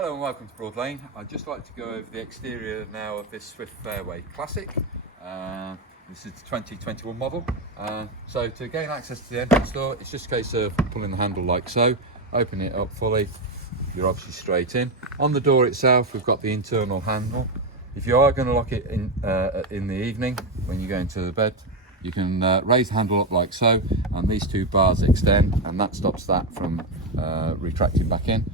Hello and welcome to Broadlane. I'd just like to go over the exterior now of this Swift Fairway Classic. This is the 2021 model. So to gain access to the entrance door, it's just a case of pulling the handle like so, opening it up fully, you're obviously straight in. On the door itself, we've got the internal handle. If you are going to lock it in the evening, when you go into the bed, you can raise the handle up like so, and these two bars extend, and that stops that from retracting back in.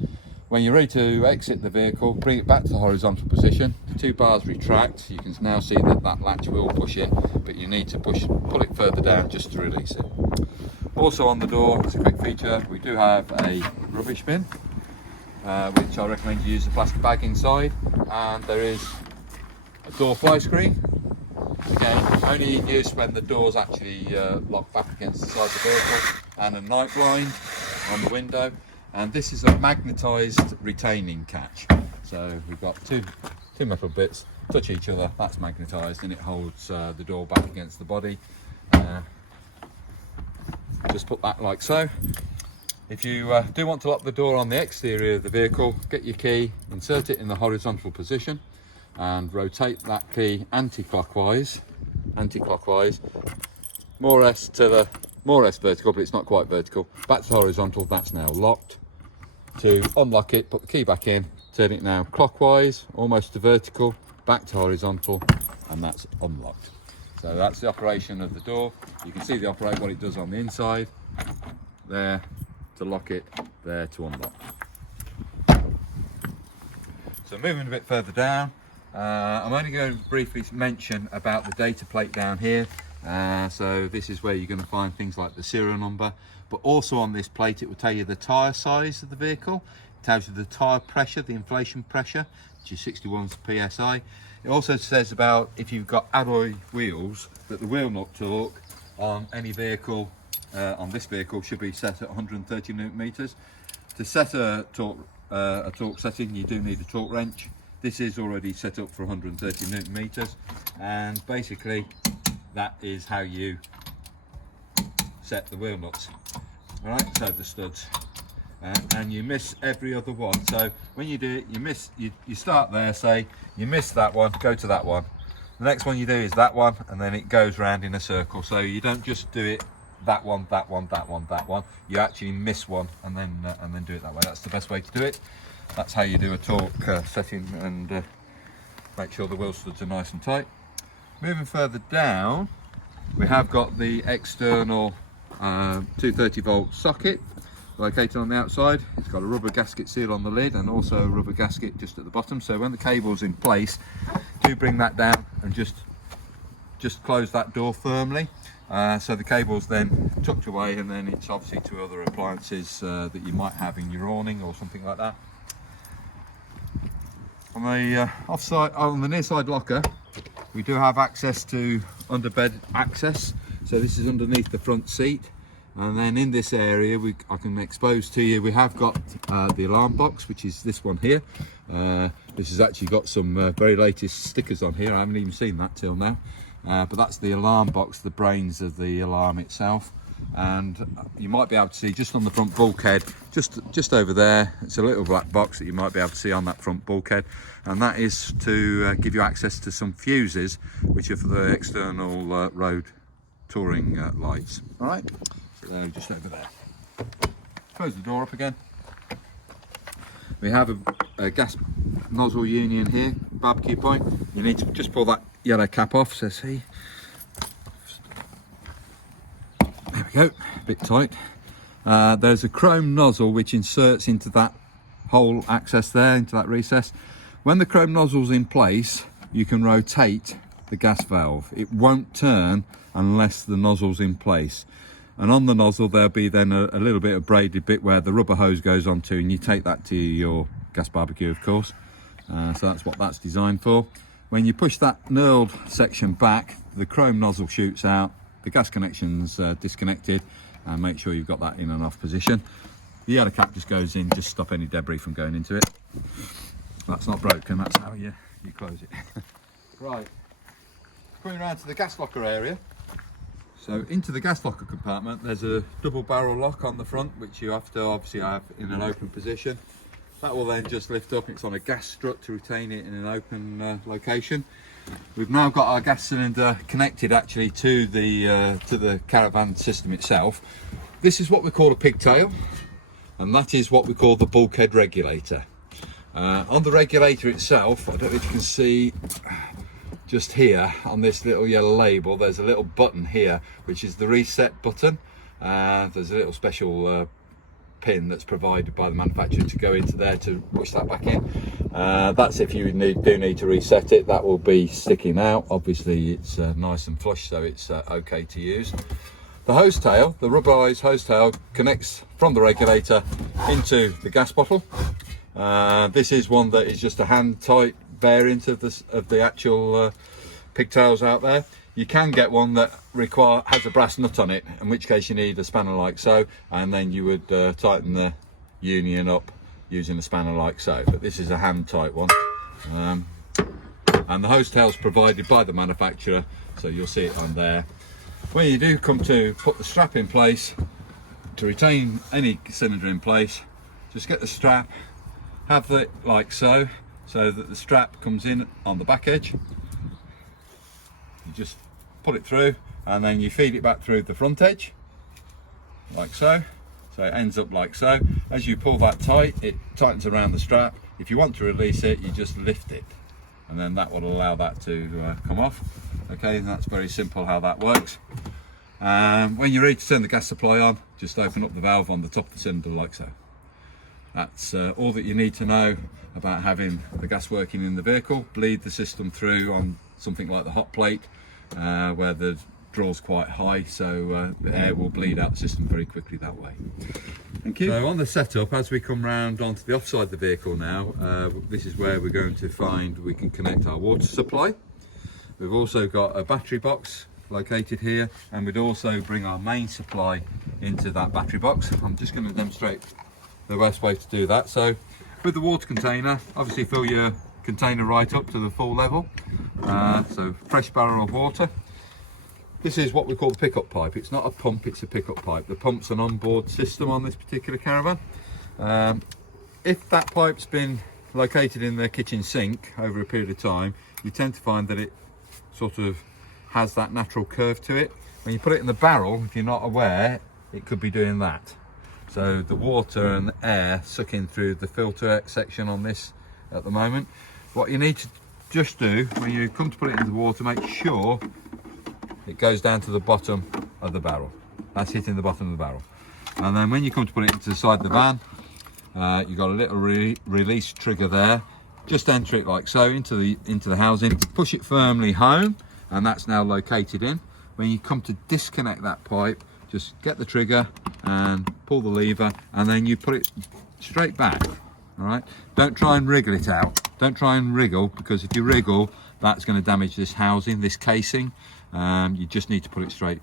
When you're ready to exit the vehicle, bring it back to the horizontal position. The two bars retract. You can now see that that latch will push in, but you need to pull it further down just to release it. Also on the door, as a quick feature, we do have a rubbish bin, which I recommend you use a plastic bag inside, and there is a door fly screen. Again, only in use when the door's actually locked back against the side of the vehicle, and a night blind on the window. And this is a magnetised retaining catch. So we've got two metal bits, touch each other, that's magnetised, and it holds the door back against the body. Just put that like so. If you do want to lock the door on the exterior of the vehicle, get your key, insert it in the horizontal position, and rotate that key anti-clockwise, more or less vertical, but it's not quite vertical. Back to horizontal, that's now locked. To unlock it, put the key back in, turn it now clockwise, almost to vertical, back to horizontal, and that's unlocked. So that's the operation of the door. You can see what it does on the inside. There to lock it, there to unlock. So moving a bit further down, I'm only going to briefly mention about the data plate down here. So this is where you're going to find things like the serial number, but also on this plate it will tell you the tyre size of the vehicle. It tells you the tyre pressure, the inflation pressure, which is 61 psi. It also says about if you've got alloy wheels, that the wheel nut torque on any vehicle, on this vehicle, should be set at 130 newton meters. To set a torque setting, you do need a torque wrench. This is already set up for 130 newton meters, and basically that is how you set the wheel nuts. All right, so the studs, and you miss every other one. So when you do it, you start there, say you miss that one, go to that one. The next one you do is that one, and then it goes round in a circle. So you don't just do it that one, that one, that one, that one. You actually miss one and then do it that way. That's the best way to do it. That's how you do a torque setting, and make sure the wheel studs are nice and tight. Moving further down, we have got the external 230 volt socket located on the outside. It's got a rubber gasket seal on the lid, and also a rubber gasket just at the bottom. So when the cable's in place, do bring that down and just close that door firmly. So the cable's then tucked away, and then it's obviously to other appliances that you might have in your awning or something like that. On the near side locker, we do have access to underbed access. So this is underneath the front seat, and then in this area I can expose to you, we have got the alarm box, which is this one here. This has actually got some very latest stickers on here. I haven't even seen that till now, but that's the alarm box, the brains of the alarm itself. And you might be able to see just on the front bulkhead, just over there, it's a little black box that you might be able to see on that front bulkhead, and that is to give you access to some fuses, which are for the external road touring lights. All right, so they're just over there. Close the door up again. We have a gas nozzle union here, BBQ Point. You need to just pull that yellow cap off, so see. There we go, a bit tight. There's a chrome nozzle which inserts into that hole access there, into that recess. When the chrome nozzle's in place, you can rotate the gas valve. It won't turn unless the nozzle's in place. And on the nozzle there'll be then a little bit of braided bit where the rubber hose goes onto, and you take that to your gas barbecue, of course. So that's what that's designed for. When you push that knurled section back, the chrome nozzle shoots out, the gas connection's disconnected, and make sure you've got that in and off position. The yellow cap just goes in, just stop any debris from going into it. That's not broken, that's how you close it. Right, coming around to the gas locker area. So into the gas locker compartment, there's a double barrel lock on the front, which you have to obviously have in an open position. That will then just lift up. It's on a gas strut to retain it in an open location. We've now got our gas cylinder connected actually to the caravan system itself. This is what we call a pigtail, and that is what we call the bulkhead regulator. On the regulator itself, I don't know if you can see just here on this little yellow label, there's a little button here which is the reset button. There's a little special pin that's provided by the manufacturer to go into there to push that back in. That's if you do need to reset it. That will be sticking out. Obviously it's nice and flush, so it's okay to use. The hose tail, the rubberized hose tail, connects from the regulator into the gas bottle. This is one that is just a hand tight variant of the actual pigtails out there. You can get one that has a brass nut on it, in which case you need a spanner like so, and then you would tighten the union up using a spanner like so. But this is a hand tight one, and the hose tail is provided by the manufacturer, so you'll see it on there. When you do come to put the strap in place to retain any cylinder in place, just get the strap, have it like so, so that the strap comes in on the back edge. You just put it through, and then you feed it back through the front edge like so, so it ends up like so. As you pull that tight, it tightens around the strap. If you want to release it, you just lift it, and then that will allow that to come off. Okay, and that's very simple how that works. When you're ready to turn the gas supply on, just open up the valve on the top of the cylinder like so. That's all that you need to know about having the gas working in the vehicle. Bleed the system through on something like the hot plate, where the draw's quite high, so the air will bleed out the system very quickly that way. Thank you. So on the setup, as we come round onto the offside of the vehicle now, this is where we're going to find we can connect our water supply. We've also got a battery box located here, and we'd also bring our main supply into that battery box. I'm just going to demonstrate the best way to do that. So with the water container, obviously fill your container right up to the full level, so fresh barrel of water. This is what we call the pickup pipe. It's not a pump, it's a pickup pipe. The pump's an onboard system on this particular caravan. If that pipe's been located in the kitchen sink over a period of time, you tend to find that it sort of has that natural curve to it. When you put it in the barrel, if you're not aware, it could be doing that. So the water and the air sucking through the filter section on this at the moment. What you need to just do when you come to put it into the water, make sure it goes down to the bottom of the barrel. That's hitting the bottom of the barrel. And then when you come to put it into the side of the van, you've got a little release trigger there. Just enter it like so into the housing, push it firmly home, and that's now located in. When you come to disconnect that pipe, just get the trigger and pull the lever, and then you put it straight back. All right, don't try and wriggle it out. Don't try and wriggle, because if you wriggle, that's going to damage this housing, this casing. You just need to put it straight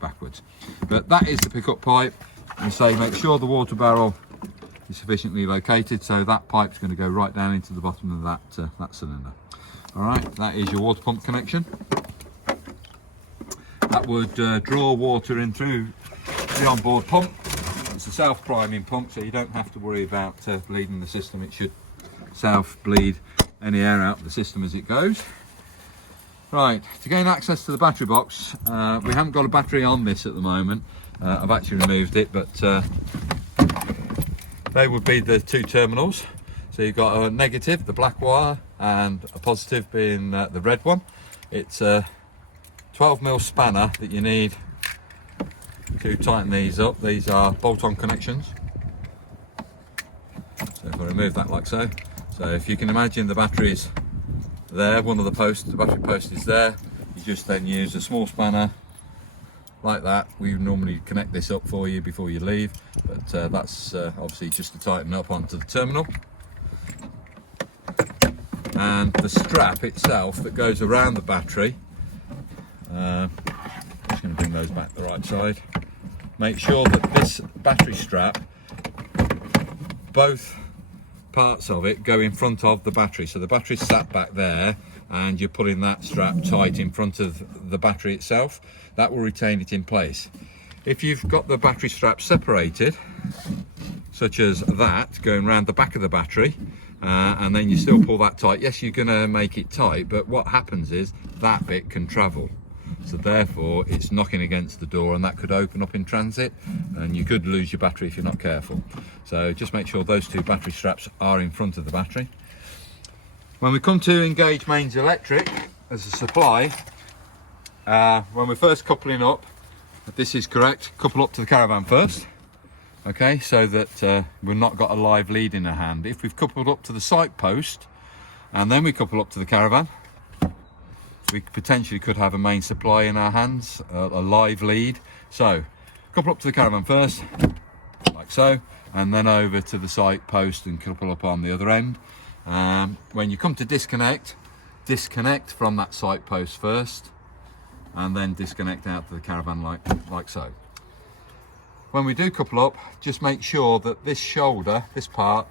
backwards. But that is the pickup pipe, and so make sure the water barrel is sufficiently located, so that pipe's going to go right down into the bottom of that cylinder. All right, that is your water pump connection. That would draw water in through the onboard pump. It's a self-priming pump, so you don't have to worry about bleeding the system. It should self-bleed any air out of the system as it goes. Right, to gain access to the battery box, we haven't got a battery on this at the moment. I've actually removed it, but they would be the two terminals. So you've got a negative, the black wire, and a positive being the red one. It's a 12mm spanner that you need to tighten these up. These are bolt-on connections. So if I remove that like so. So if you can imagine the batteries there, one of the posts, the battery post is there. You just then use a small spanner like that. We normally connect this up for you before you leave, but that's obviously just to tighten up onto the terminal. And the strap itself that goes around the battery, I'm just going to bring those back the right side. Make sure that this battery strap, both parts of it go in front of the battery. So the battery's sat back there, and you're putting that strap tight in front of the battery itself. That will retain it in place. If you've got the battery strap separated, such as that going around the back of the battery, and then you still pull that tight. Yes, you're going to make it tight, but what happens is that bit can travel. So therefore it's knocking against the door, and that could open up in transit and you could lose your battery if you're not careful. So just make sure those two battery straps are in front of the battery. When we come to engage mains electric as a supply, when we're first coupling up, this is correct, couple up to the caravan first, okay, so that we've not got a live lead in our hand. If we've coupled up to the site post and then we couple up to the caravan, we potentially could have a main supply in our hands, a live lead. So couple up to the caravan first, like so, and then over to the site post and couple up on the other end. When you come to disconnect from that site post first, and then disconnect out to the caravan like so. When we do couple up, just make sure that this shoulder, this part,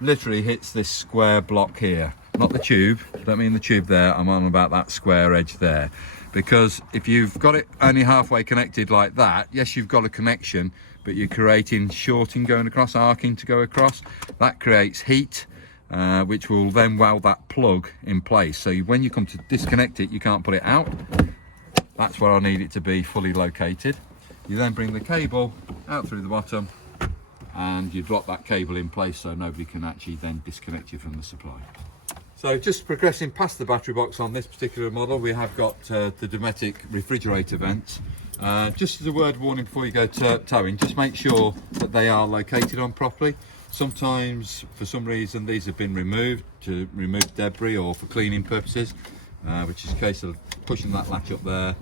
literally hits this square block here. Not the tube, don't mean the tube there, I'm on about that square edge there. Because if you've got it only halfway connected like that, yes, you've got a connection, but you're creating shorting going across, arcing to go across. That creates heat, which will then weld that plug in place. So when you come to disconnect it, you can't put it out. That's where I need it to be fully located. You then bring the cable out through the bottom and you drop that cable in place so nobody can actually then disconnect you from the supply. So just progressing past the battery box on this particular model, we have got the Dometic refrigerator vents. Just as a word of warning before you go towing, just make sure that they are located on properly. Sometimes, for some reason, these have been removed to remove debris or for cleaning purposes, which is a case of pushing that latch up there.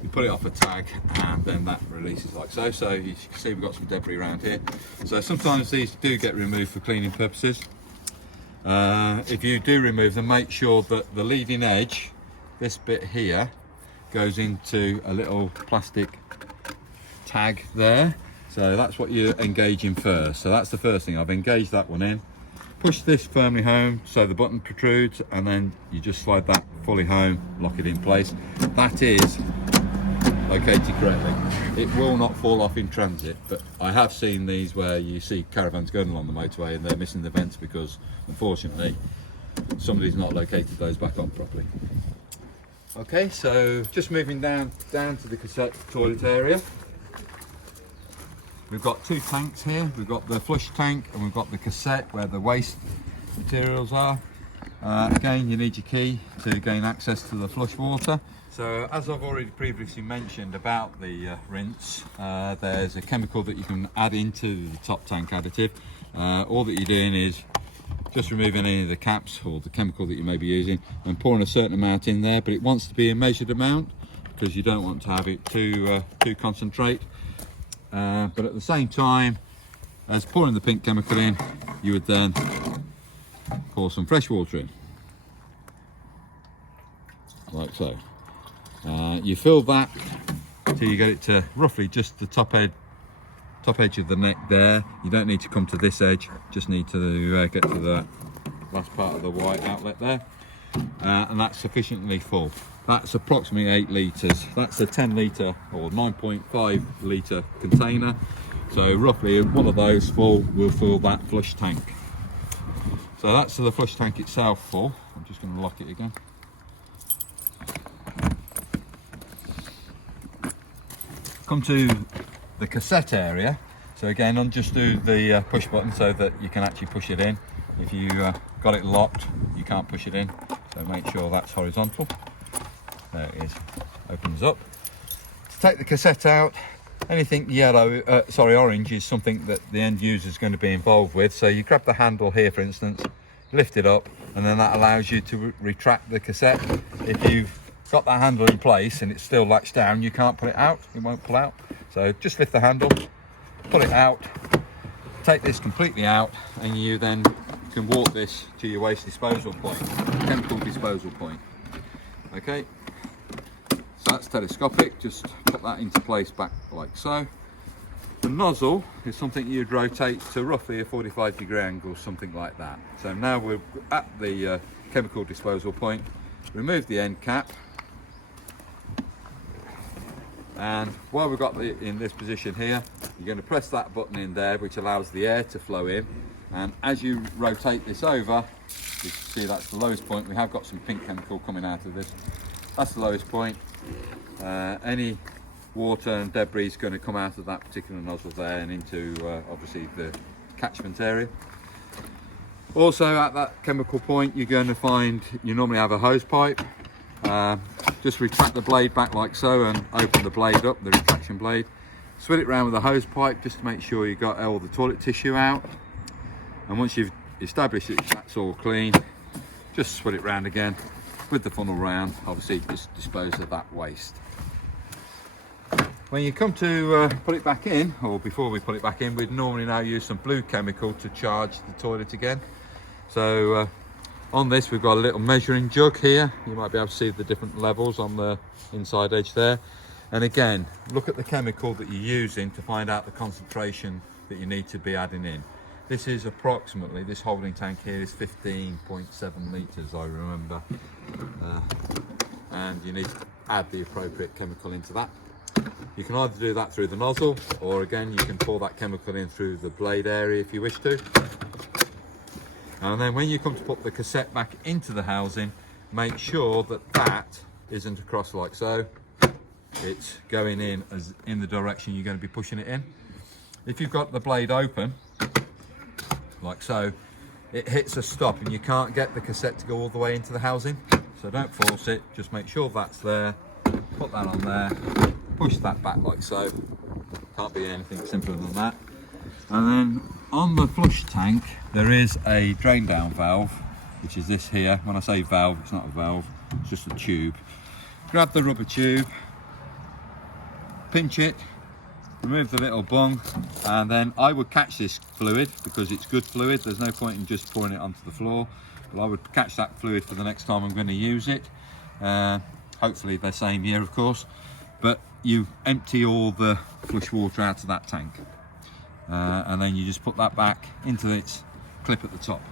You put it off a tag and then that releases like so. So you can see we've got some debris around here. So sometimes these do get removed for cleaning purposes. If you do remove them, make sure that the leading edge, this bit here, goes into a little plastic tag there. So that's what you're engaging first. So that's the first thing. I've engaged that one in. Push this firmly home so the button protrudes, and then you just slide that fully home, lock it in place. That is located correctly. It will not fall off in transit, but I have seen these where you see caravans going along the motorway and they're missing the vents because unfortunately somebody's not located those back on properly. Okay, so just moving down to the cassette toilet area. We've got two tanks here. We've got the flush tank and we've got the cassette where the waste materials are. Again, you need your key to gain access to the flush water. So as I've already previously mentioned about the rinse, there's a chemical that you can add into the top tank additive. All that you're doing is just removing any of the caps or the chemical that you may be using and pouring a certain amount in there, but it wants to be a measured amount because you don't want to have it too concentrate. But at the same time as pouring the pink chemical in, you would then pour some fresh water in, like so. You fill that till you get it to roughly just the top edge of the neck there. You don't need to come to this edge, just need to get to the last part of the white outlet there, and that's sufficiently full. That's approximately 8 litres. That's a 10 litre or 9.5 litre container. So roughly one of those full will fill that flush tank. So that's the flush tank itself full. I'm just going to lock it again. Come to the cassette area. So again, undo the push button so that you can actually push it in. If you got it locked, you can't push it in. So make sure that's horizontal. There it is, opens up. To take the cassette out, anything orange is something that the end user is going to be involved with. So you grab the handle here, for instance, lift it up, and then that allows you to retract the cassette. If you've got that handle in place and it's still latched down, you can't pull it out, it won't pull out. So just lift the handle, pull it out, take this completely out, and you then can walk this to your waste disposal point, chemical disposal point. Okay. So that's telescopic, just put that into place back like so. The nozzle is something you'd rotate to roughly a 45-degree angle, something like that. So now we're at the chemical disposal point, remove the end cap, and while we've got it in this position here, You're going to press that button in there, which allows the air to flow in, and as you rotate this over, you can see that's the lowest point. We have got some pink chemical coming out of this. That's the lowest point. Any water and debris is going to come out of that particular nozzle there and into obviously the catchment area. Also at that chemical point, you're going to find you normally have a hose pipe. Just retract the blade back like so and open the blade up, the retraction blade. Swing it around with a hose pipe just to make sure you got all the toilet tissue out. And once you've established that that's all clean, just swing it round again with the funnel round. Obviously just dispose of that waste. When you come to put it back in, or before we put it back in, we'd normally now use some blue chemical to charge the toilet again. So on this we've got a little measuring jug here. You might be able to see the different levels on the inside edge there. And again, look at the chemical that you're using to find out the concentration that you need to be adding in. This is approximately, this holding tank here is 15.7 litres, I remember. And you need to add the appropriate chemical into that. You can either do that through the nozzle, or again, you can pour that chemical in through the blade area if you wish to. And then when you come to put the cassette back into the housing, make sure that that isn't across like so. It's going in as in the direction you're going to be pushing it in. If you've got the blade open, like so, it hits a stop and you can't get the cassette to go all the way into the housing. So don't force it, just make sure that's there, put that on there, push that back like so. Can't be anything simpler than that. And then on the flush tank, there is a drain down valve, which is this here. When I say valve, it's not a valve, it's just a tube. Grab the rubber tube, pinch it, remove the little bung, and then I would catch this fluid because it's good fluid. There's no point in just pouring it onto the floor, but I would catch that fluid for the next time I'm going to use it. Hopefully the same year, of course. But you empty all the flush water out of that tank, and then you just put that back into its clip at the top,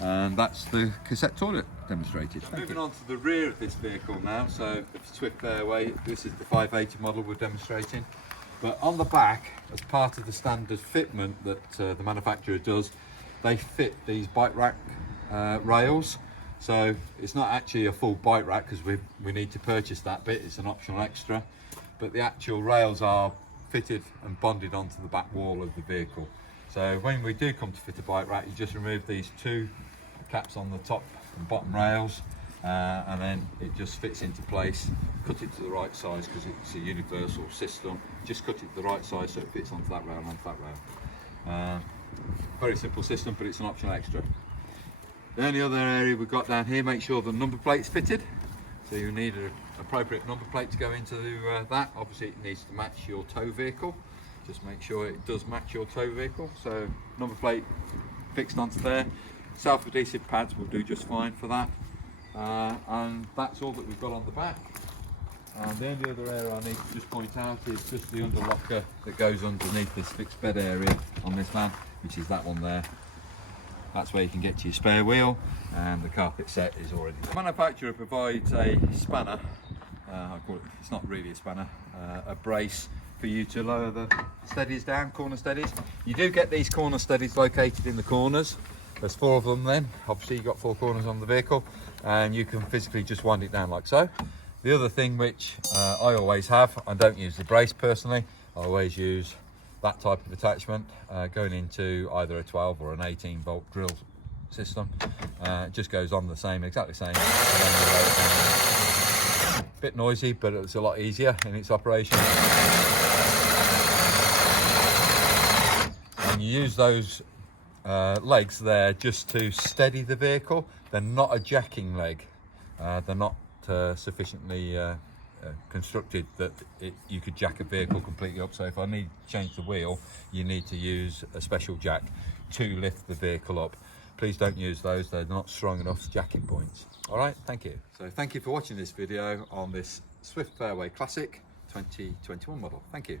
and that's the cassette toilet demonstrated. Moving on to the rear of this vehicle now. So the Swift Fairway, this is the 580 model we're demonstrating. But on the back, as part of the standard fitment that the manufacturer does, they fit these bike rack rails. So it's not actually a full bike rack because we need to purchase that bit, it's an optional extra. But the actual rails are fitted and bonded onto the back wall of the vehicle. So when we do come to fit a bike rack, you just remove these two caps on the top and bottom rails, and then it just fits into place. Cut it to the right size because it's a universal system. Just cut it to the right size so it fits onto that rail and onto that rail. Very simple system, but it's an optional extra. The only other area we've got down here, make sure the number plate's fitted. So you need an appropriate number plate to go into that. Obviously it needs to match your tow vehicle. Just make sure it does match your tow vehicle. So number plate fixed onto there. Self-adhesive pads will do just fine for that. And that's all that we've got on the back. And the only other area I need to just point out is just the underlocker that goes underneath this fixed bed area on this van, which is that one there. That's where you can get to your spare wheel, and the carpet set is already there. The manufacturer provides a spanner, I call it, it's not really a spanner, a brace for you to lower the steadies down, corner steadies. You do get these corner steadies located in the corners. There's 4 of them then. Obviously you've got 4 corners on the vehicle, and you can physically just wind it down like so. The other thing which I always have, I don't use the brace personally, I always use that type of attachment going into either a 12 or an 18 volt drill system. It just goes on the same, exactly the same. Bit noisy, but it's a lot easier in its operation. And you use those legs there just to steady the vehicle. They're not a jacking leg. They're not sufficiently constructed that you could jack a vehicle completely up. So if I need to change the wheel, you need to use a special jack to lift the vehicle up. Please don't use those, they're not strong enough jacking points. All right, thank you. So thank you for watching this video on this Swift Fairway Classic 2021 model. Thank you.